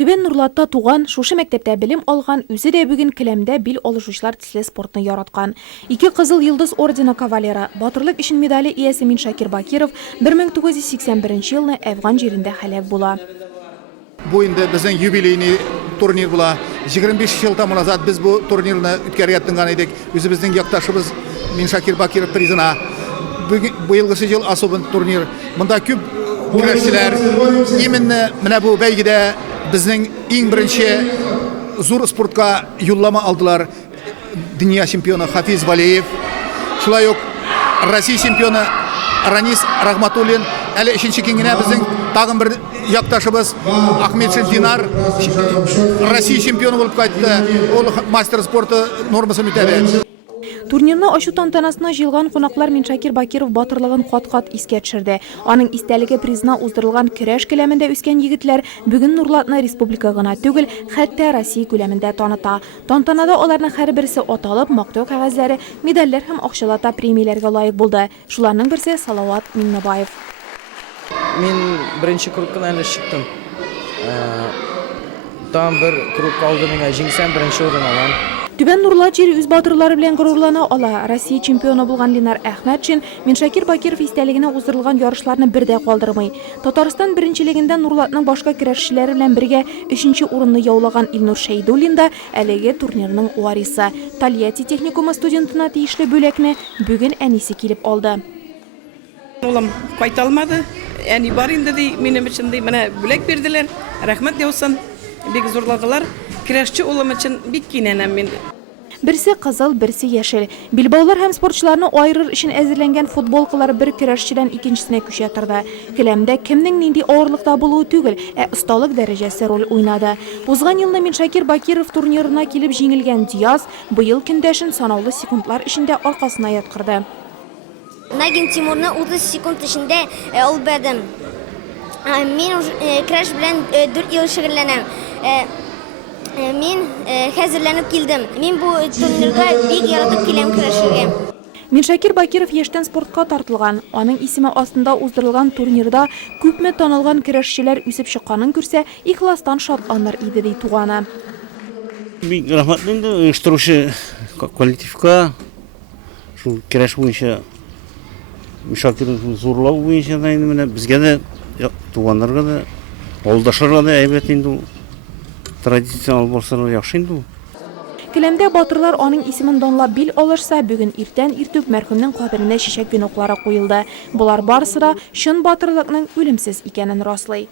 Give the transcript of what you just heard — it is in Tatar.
Түбен Нурлатта туған, шушы мәктәптә білім алған, өзі де бүгін кілемдә бил алышучылар тисле спортны яраткан. 2 Кызыл Йылдыз ордена кавалері, батырлык үшін медали иясе Миншакир Бакиров 1981 елны Әфган жерінде халак була. Бу инде безнең юбилейный турнир була. 25 ел тому назад без бу турнирны үткәргә яттынган идек. Үзебезнең якташыбыз Миншакир Бакиров призына. Бу елгы ел особый турнир. Монда күп көрәшчеләр именно менә бу бәйгедә безнең иң беренче зур спортка юллама алдылар. Дөнья чемпионы Хафиз Валеев, шулай ук Россия чемпионы Ранис Рахматуллин, әле өченче киңгенә безнең тагын бер якташыбыз Ахметшин Динар Россия чемпионы булып кайтты. Ул мастер спорты нормасын үтәде. Турнирны ачу тантанасына җыелган кунаклар Миншакир Бакиров батырлыгын кат-кат искә төшерде. Аның истәлеге призына уздырылган көрәш келәмендә үскән егетләр бүген Нурлатны республика гына түгел, хәтта Россия күләмендә таныта. Тантанада аларның һәрберсе аталып, мактау кәгазьләре, медальләр һәм акчалата премияләргә лаек булды. Шуларның берсе Салават Миннабаев. Мин беренче кругтан әле чыктым. Там бер круг калды, миңа җиңсәм беренче урын алам. Түбән Нурлат җире үз батырлары белән горурлана ала. Россия чемпионы булган Ленар Әхмәтшин Миншакир Бакиров истәлегенә уздырылган ярышларны бердә калдырмый. Татарстан беренчелегендә Нурлатның башка көрәшчеләре белән бергә 3нче урынны яулаган Илнур Шәйдуллин да әлеге турнирның варисы. Тольятти техникумы студентына тиешле бүләкне бүген әнисе килеп алды. Улым кайта алмады. Әни бар инде ди, минем өчен ди, менә бүләк бирделәр. Рәхмәт яусын. Бик зурладылар. Көрәшче улым өчен бик кинәнәм мин. Берсе кызыл, берсе яшел. Билбаулар һәм спортчыларны айырыр өчен әзерләнгән футболкалар бер көрәшчедән икенчесенә күчә торды. Келәмдә кемнең нинди авырлыкта булуы түгел, осталык дәрәҗәсе роль уйнады. Узган елны Миншакир Бакиров турнирына килеп җиңелгән Диаз быел көндәшен санаулы секундлар эчендә аркасына яткырды. Нагин Тимурны 30 секунд эчендә албадым. Мин көрәш белән 4 ел шөгыльләнәм. Мин хәзерләнеп килдем. Мин бу турнирга бик яратып киләм көрәшергә. Миншакир Бакиров яшьтән спортка тартылган. Аның исеме астында уздырылган турнирда күпме танылган көрәшчеләр үсеп чыкканын күрсә, ихластан шатланыр иде ди туганы. Бик рәхмәтле инде оештыручы коллективка, шул көрәш буенча Миншакир зурлау буенча да инде менә безгә дә туганнарга да, авылдашларга да әйбәт инде. Традицион албарсалар яхшы инде. Келәмдә батырлар аның исемен данлап бил алышса, бүген иртән иртүк мәрхүмнең каберенә чәчәк веноклары куелды. Булар барысы да чын батырлыкның үлемсез икәнен раслый.